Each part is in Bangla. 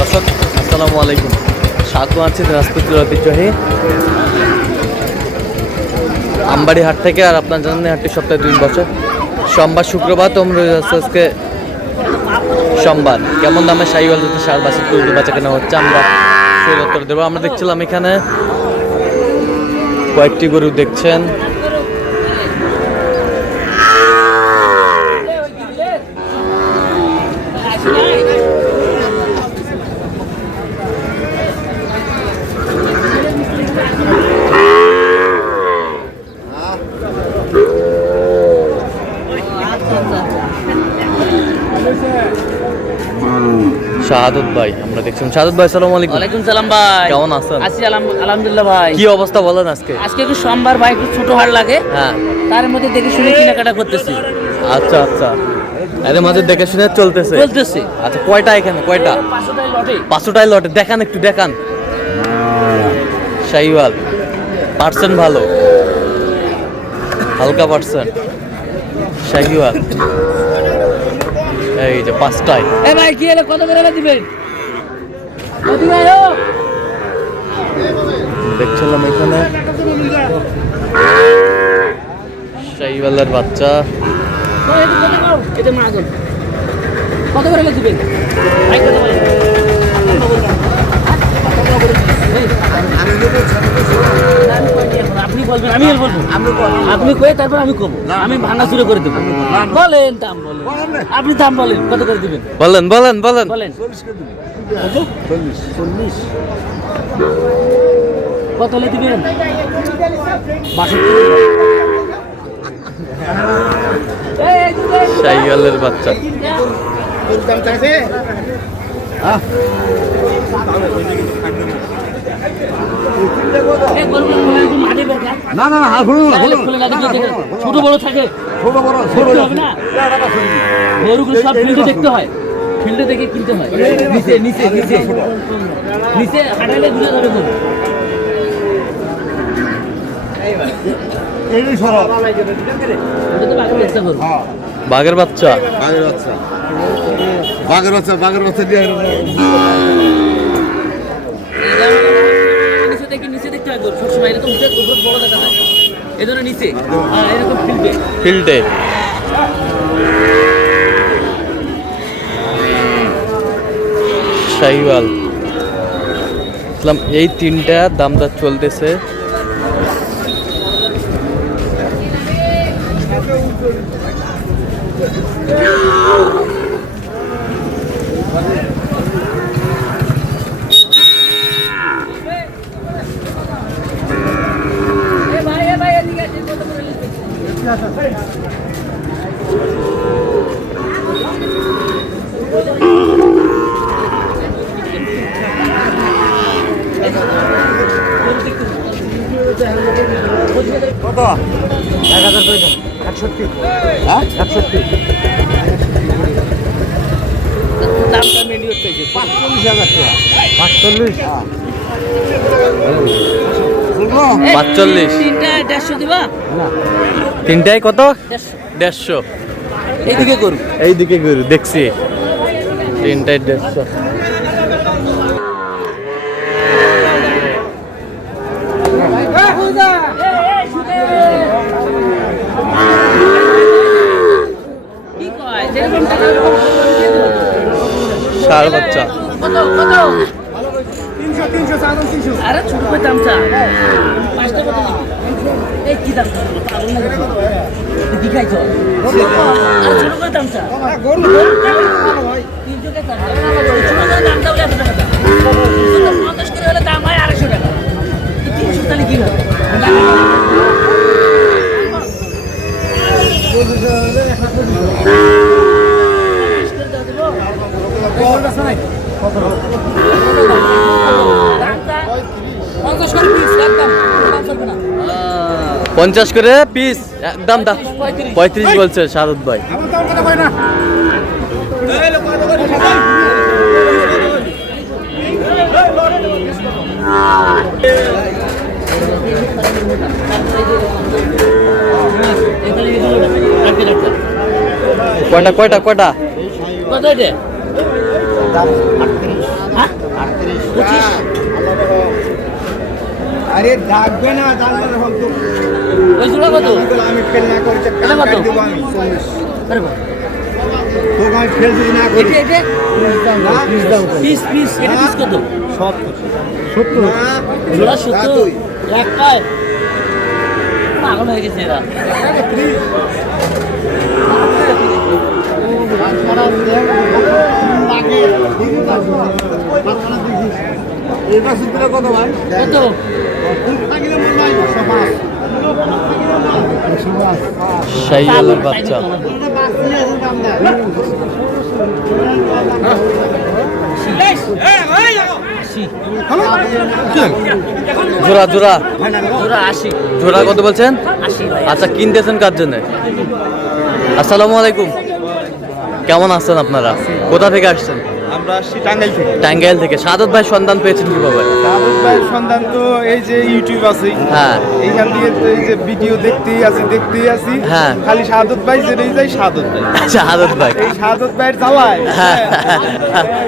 দর্শক আসসালামু আলাইকুম, স্বাগত আছি দিনাজপুর ঐতিহ্যবাহী আমবাড়ি হাট থেকে। আর আপনার জানেন হাটটি সপ্তাহে 2 বছর, সোমবার শুক্রবার। তোমরা আজকে সোমবার কেমন দামে শাহিওয়াল দুটো সার বাসে গরু বাচ্চা কেনা হচ্ছে আমরা সেই উত্তর দেবো। আমরা দেখছিলাম এখানে কয়েকটি গরু দেখছেন। শাহাদত ভাই আমরা দেখছিলাম। শাহাদত ভাই আসসালামু আলাইকুম। ওয়ালাইকুম সালাম ভাই, কেমন আছেন? আছি আলহামদুলিল্লাহ ভাই। কি অবস্থা বলেন আজকে? আজকে একটু সোমবার ভাই, একটু ছোট হাট লাগে, হ্যাঁ তার মধ্যে দেখে শুনে কেনাকাটা করতেছি। আচ্ছা আচ্ছা, এর মাঝে দেখে শুনে চলতেছে। আচ্ছা কয়টা এখানে কয়টা? 500টাই লটে। দেখান একটু দেখান। শাহিওয়াল পার্সেন্ট ভালো, হালকা পার্সেন্ট শাহিওয়াল। এই যে 5টায়। এ ভাই কি হলো, কত করে দিবেন? দেখছিলাম এখানে শাহিওয়ালের বাচ্চা। কত করে দিবেন? আপনি বলবেন, আমি বলবো। আপনি কয়ে তারপর আমি কব, আমি ভাঙা চুরে করে দেবো। বলেন দাম, বলেন আপনি দাম বলেন, কত করে দিবেন? বলেন বলেন বলেন বলেন। 40 কত হলে দিবেন? 62 শাহিওয়ালের বাচ্চা। না না, ছোট বড় থাকে, গরুগুলো সব ফিল্ডে দেখতে হয়, ফিল্ডে দেখে কিনতে হয়। নিচে নিচে নিচে নিচে হাঁটাইলে ঘুরে যাবে গরু। বাঘের বাচ্চা। নিচে দেখতে হয় গরু সবসময়, এরকম বড় দেখা যায়, এই জন্য নিচে এরকম ফিল্ডে। শাহিওয়াল এই 3টা দামটা চলতেছে। কত? 1000 করে দাও। 61। হ্যাঁ 61। দামটা মিলিয়ে পেয়েছে 45,000 টাকা। 45। হ্যাঁ 45। 3টা 150 দিবা? না 3টায় কত? 150। এইদিকে গরু, এইদিকে গরু দেখছি 3টায় 150। ষাঁড় বাচ্চা। আরে ছোট করে দাম চা 5টা কত? এই কি দাম দেখাইছ? আরে ছোট করে দাম চা গরু 300 টাকা দাম দাও, এত টাকা দাম 50 করে হলে দাম হয় 250 টাকা। 300 তাহলে কি হবে? পঞ্চাশ করে পিস একদম দাম 35 বলছে শাহাদত ভাই। কয়টা কয়টা কয়টা কত এটা? আরে ডাকবে না জানলে হয়তো ওই জোড়া কত আমি ফেল না করতে এটা কত? দেব আমি 40 আরে বাবা তো আমি ফেল যদি না করি এটা পিস পিস এটা পিস কত 70 জোড়া 70 একটাই পাগল হয়ে গেছে এরা এটা সূত্রে কত ভাই কত শাহিওয়ালের বাচ্চা জোড়া জোড়া জোড়া 80 জোড়া কত বলছেন 80 ভাই আচ্ছা কিনতেছেন কার জন্য আসসালামু আলাইকুম কেমন আছেন আপনারা কোথা থেকে আসছেন আমরা আসছি টাঙ্গাইল থেকে টাঙ্গাইল থেকে সাদত ভাই সন্ধান পেয়েছেন কিভাবে সাদত ভাইয়ের সন্ধান তো এই যে ইউটিউব আছে হ্যাঁ এইখান দিয়ে তো এই যে ভিডিও দেখতেই আছি হ্যাঁ। খালি সাদত ভাই যেটাই যাই সাদত ভাই সাদত ভাই এই সাদত ভাইয়ের জ্বালায় হ্যাঁ।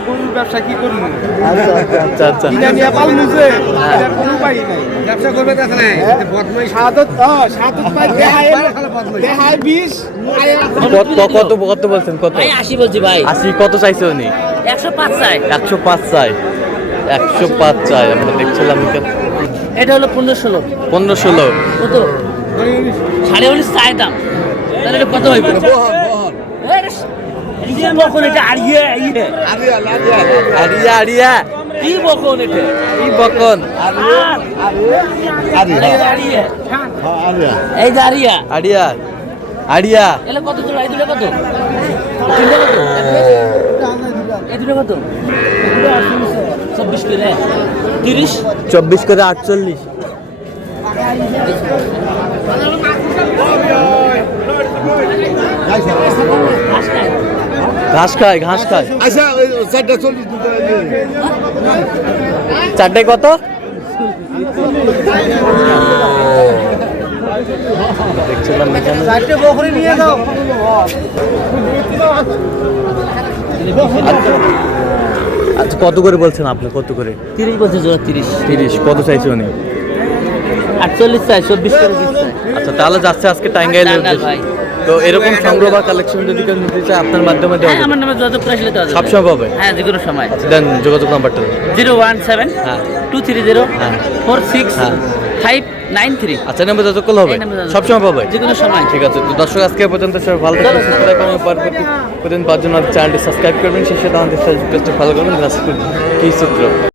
গরুর ব্যবসা কি করবো আচ্ছা আচ্ছা কিনা নিয়ে পাল মুজে এটার কোনো উপায় নাই ব্যবসা করবে কাছে নাই সাদত ভাই দেহায় 20 কত কত বলছেন কত ভাই 80 বলছি ভাই 80 কত চাইছে উনি 105 চাই 105 চাই 105 চাই আমরা দেখছিলাম এটা হলো 15 16 15 16 কত 19.5 চাই দাম তাহলে এটা কত হইবে কি বকন এটা আড়িয়ে আরিয়া আরিয়া কি বকন এটা কি বকন আড়িয়ে এই যে আড়িয়া আরিয়া আরিয়া এলে কত জোড়া এই দুটো কত তিনটা কত এই দুটো কত 24 করে 30 24 করে 48 ঘাস খায় আচ্ছা 40 চারটায় কত দেখছিলাম এখানে চারটে বকরি নিয়ে যাও আচ্ছা কত করে বলছেন আপনি কত করে 30 বলছে জোড়া 30 30 কত চাইছে উনি 48 চাই 24 করে 20 চাই আচ্ছা তাহলে যাচ্ছে আজকে টাঙ্গাইলের টাঙ্গাইল উদ্দেশ্যে। ভাই। তো এরকম সংগ্রহ বা কালেকশন যদি কেউ নিতে চায় আপনার মাধ্যমে দেওয়া হ্যাঁ, যাবে আমার নামে যোগাযোগ করে আসলে দেওয়া যাবে। সবসময় পাবে হ্যাঁ যে কোনো সময় আচ্ছা দেন যোগাযোগ নাম্বারটা দেন। 017 হ্যাঁ 230 হ্যাঁ। 46 হ্যাঁ। 593 আচ্ছা নাম্বার যোগাযোগ করলে হবে এই নাম্বারে যোগাযোগ সবসময় পাবে যে কোনো সময় ঠিক আছে তো দর্শক আজকে পর্যন্ত সবাই ভালো থাকবেন সুস্থ থাকবেন এবং পরবর্তী প্রতিদিন পাওয়ার জন্য চ্যানেলটি সাবস্ক্রাইব করবেন শেষে আমাদের ফেসবুক পেজটা ফলো করবেন কি সূত্র